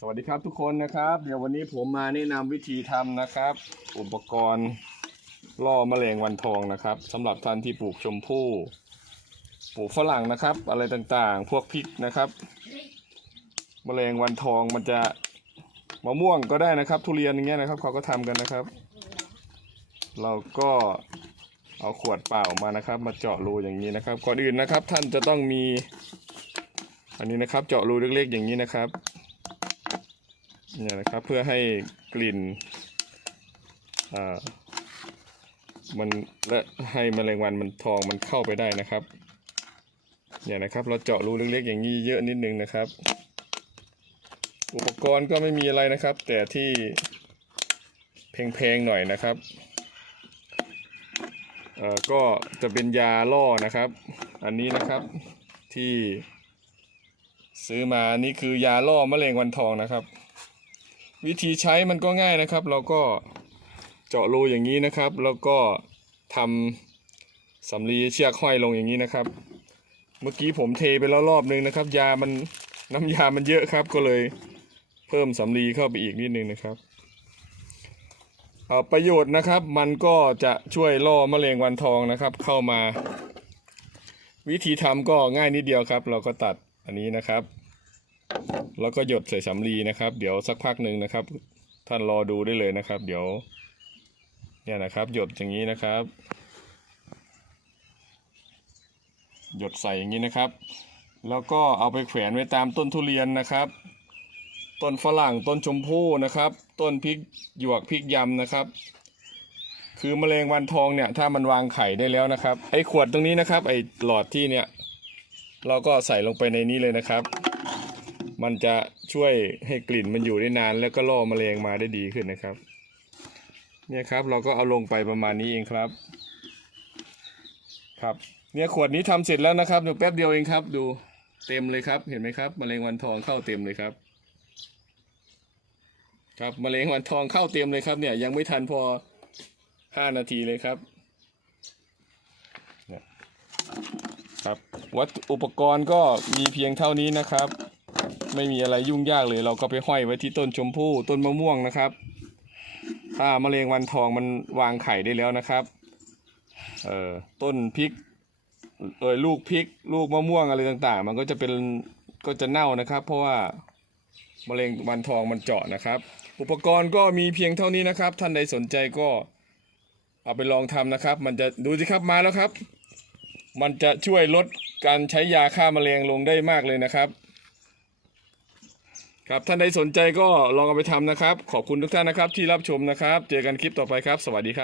สวัสดีครับทุกคนนะครับ เดี๋ยววันนี้ผมมาแนะนำวิธีทำนะครับ อุปกรณ์ล่อแมลงวันทองนะครับสำหรับท่านที่ปลูกชมพู่ปลูกฝรั่งนะครับ อะไรต่างๆ พวกพริกนะครับแมลงวันทองมันจะมะม่วงก็ได้นะครับ ทุเรียนอย่างเงี้ยนะครับเขาก็ทำกันนะครับ เราก็เอาขวดเปล่ามานะครับ มาเจาะรูอย่างนี้นะครับ ก่อนอื่นนะครับ ท่านจะต้องมี อันนี้นะครับ เจาะรูเล็กๆ อย่างนี้นะครับ เนี่ยนะครับเพื่อให้กลิ่นมันและให้แมลงวันมันทองมันเข้าไปได้นะครับ เนี่ยนะครับเราเจาะรูเล็กๆอย่างนี้เยอะนิดนึงนะครับ อุปกรณ์ก็ไม่มีอะไรนะครับ แต่ที่เพงๆหน่อยนะครับเอ่อก็จะเป็นยาล่อนะครับ อันนี้นะครับที่ซื้อมานี่คือยาล่อมะเร็งวันทองนะครับ วิธีใช้มันก็ง่ายนะครับ เราก็เจาะรูอย่างนี้นะครับ แล้วก็ทำสำลีเชือกห้อยลงอย่างนี้นะครับ เมื่อกี้ผมเทไปแล้วรอบนึงนะครับ ยามันน้ำยามันเยอะครับ ก็เลยเพิ่มสำลีเข้าไปอีกนิดนึงนะครับประโยชน์นะครับมันก็จะช่วยล่อมะเร็งวันทองนะครับ เข้ามา วิธีทำก็ง่ายนิดเดียวครับ เราก็ตัดอันนี้นะครับ แล้วก็หยดใส่สำลีนะครับ เดี๋ยวสักพักหนึ่งนะครับ ท่านรอดูได้เลยนะครับ เดี๋ยว เนี่ยนะครับ หยดอย่างนี้นะครับ หยดใส่อย่างนี้นะครับ แล้วก็เอาไปแขวนไว้ตามต้นทุเรียนนะครับ ต้นฝรั่งต้นชมพู่นะครับ ต้นพริกหยวกพริกยำนะครับ คือมแมลงวันทองเนี่ย ถ้ามันวางไข่ได้แล้วนะครับ ไอ้ขวดตรงนี้นะครับ ไอ้หลอดที่เนี่ย เราก็ใส่ลงไปในนี้เลยนะครับ มันจะช่วยให้กลิ่นมันอยู่ได้นาน แล้วก็ล่อแมลงมาได้ดีขึ้นนะครับ เนี่ยครับเราก็เอาลงไปประมาณนี้เองครับ ครับ เนี่ยขวดนี้ทำเสร็จแล้วนะครับดูแป๊บเดียวเองครับ ดูเต็มเลยครับเห็นไหมครับแมลงวันทองเข้าเต็มเลยครับ ครับแมลงวันทองเข้าเต็มเลยครับ เนี่ยยังไม่ทันพอห้านาทีเลยครับครับวัตถุอุปกรณ์ก็มีเพียงเท่านี้นะครับ ไม่มีอะไรยุ่งยากเลย เราก็ไปห้อยไว้ที่ต้นชมพู่ต้นมะม่วงนะครับ ถ้ามะเร็งวันทองมันวางไข่ได้แล้วนะครับ เอ่อต้นพริกเอ่ยลูกพริก ลูกมะม่วงอะไรต่างๆ มันก็จะเป็นก็จะเน่านะครับ เพราะว่ามะเร็งวันทองมันเจาะนะครับ อุปกรณ์ก็มีเพียงเท่านี้นะครับ ท่านใดสนใจก็เอาไปลองทำนะครับ มันจะดูสิครับมาแล้วครับ มันจะช่วยลดการใช้ยาฆ่าแมลงลงได้มากเลยนะครับ ครับท่านใดสนใจก็ลองเอาไปทำนะครับ ขอบคุณทุกท่านนะครับที่รับชมนะครับ เจอกันคลิปต่อไปครับ สวัสดีครับ